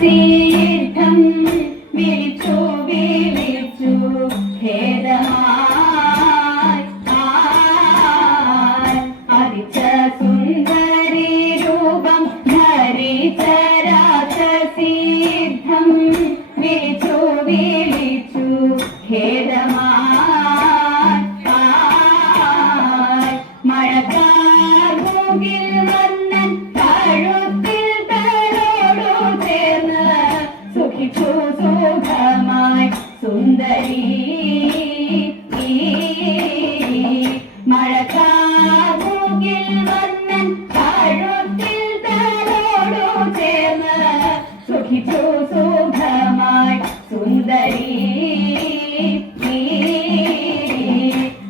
രാക്ഷസീർത്ഥം വിളിച്ചു വിളിച്ചു ഖേദമായി അതിച്ച സുന്ദരി രൂപം ധരിച്ച രാക്ഷസീർത്ഥം വിളിച്ചു വിളിച്ചു ഖേദമായി മഴക്കാർമുകിൽ വന്നൻ കഴുത്തിൽ തലോടു ചേർന്ന് സുഖിച്ചു സുഖമായി സുന്ദരി മഴക്കാർമുകിൽ വന്നൻ കഴുത്തിൽ തലോടു ചേർന്ന് സുഖിച്ചു സുഖമായി സുന്ദരി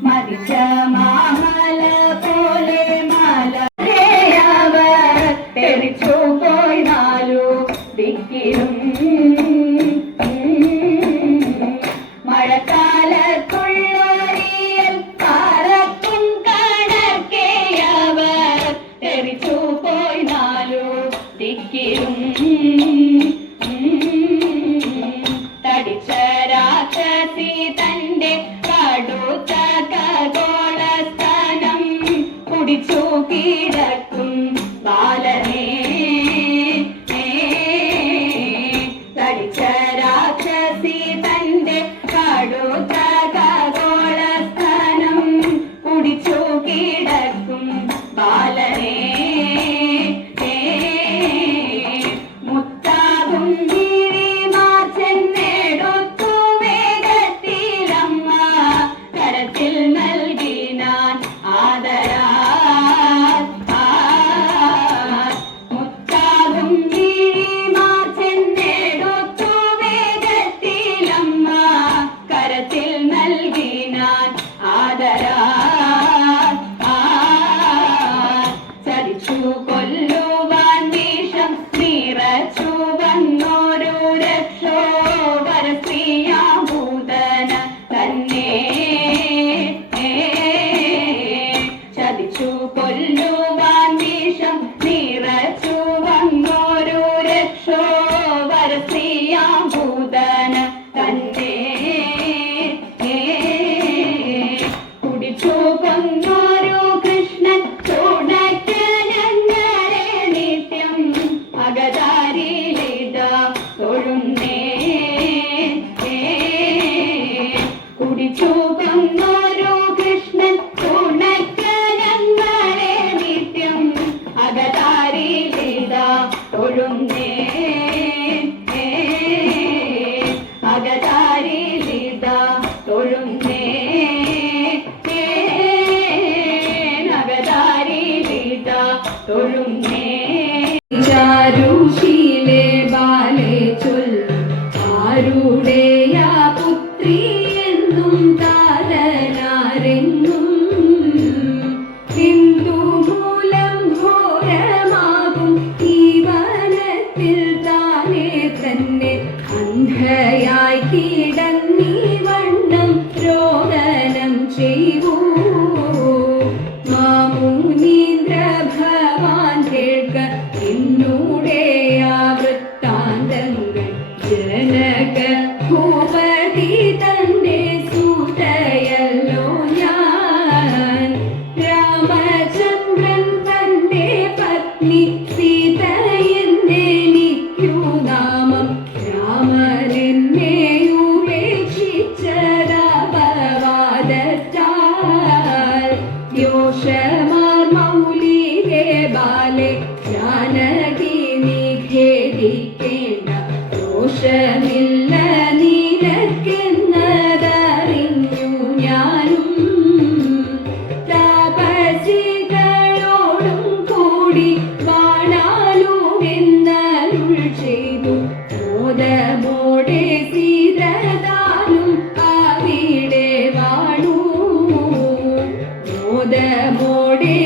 മതിച്ച മാമല പോലെ മലയവർ തെറിച്ചു പോയി നാലു ദിക്കിലും മഴക്കാലത്തുള്ളൊരിയൽ പറക്കും കണക്കെയവർ തെറിച്ചു പോയി നാലു ദിക്കിലും തടിച്ച രാക്ഷസി തന്റെ കടുത്ത ഖഗോളസ്ഥാനം കുടിച്ചു കിടക്കും ബാലനെ തടിച്ച രാക്ഷസി തന്റെ കടുത്ത ഖഗോളസ്ഥാനം കുടിച്ചു കിടക്കും ബാലനെ മുത്താകും കരത്തിൽ നൽകിനാൻ ആദരാ മുത്താകും ചെന്നെടുത്തു വേഗത്തിലമ്മ കരത്തിൽ നൽകിനാൻ ആദരാ ചതിച്ചു കൊല്ലുവാൻ വിഷം നിറച്ചു വന്നോരു രക്ഷോവര സ്ത്രീയാഭൂതന തന്നെ ചതിച്ചു കൊല്ലുവാൻ വിഷം നിറച്ചു വന്നോരു രക്ഷോവര സ്ത്രീയാഭൂതന തന്നെ കുടിച്ചു കൊന്നോരു കൃഷ്ണൻ തുണയ്ക്കനങ്ങളെ നിത്യം അകതാരിലിത തൊഴുന്നേ കുടിച്ചു കൊന്നോരു കൃഷ്ണൻ തുണയ്ക്കനങ്ങളെ നിത്യം അകതാരിലിത തൊഴുന്നേ അകതാരിലിത തൊഴുന്നേ അകതാരിലിത തൊഴുന്നേ ചാരുശീലേ ബാലേ ചൊല്ലും ആരുടെയാ പുത്രി എന്നും താരനാരെന്നും ഹിന്ദുമൂലം ഘോരമാകും ഈ വനത്തിൽ താനേ തന്നെ അന്ധയായി കിടന്നീ വണ്ണം രോദനം ചെയ്യൂ മാമുനീന്ദ്ര ഭവാൻ കേൾക്ക എന്നൂടെ ആ വൃത്താന്തങ്ങൾ ജനക ഭൂപതി തന്റെ സൂതയല്ലോ ഞാൻ രാമചന്ദ്രൻ തന്റെ പത്നി സീതയെന്നെനിക്കു നാമം രാമനെന്നെ ഉപേക്ഷിച്ചതപവാദത്താൽ യോഷമാർ മൗലികേ ബാലെ ജാനകി നിഖേദിക്കേണ്ട ദോഷമില്ല നിനക്കെന്നതറിഞ്ഞു ഞാനും താപസികളോടും കൂടി വാണാലുമെന്നരുൾ ചെയ്തു മോദമോടെ സീതതാനും അവിടെ വാണു മോദമോടെ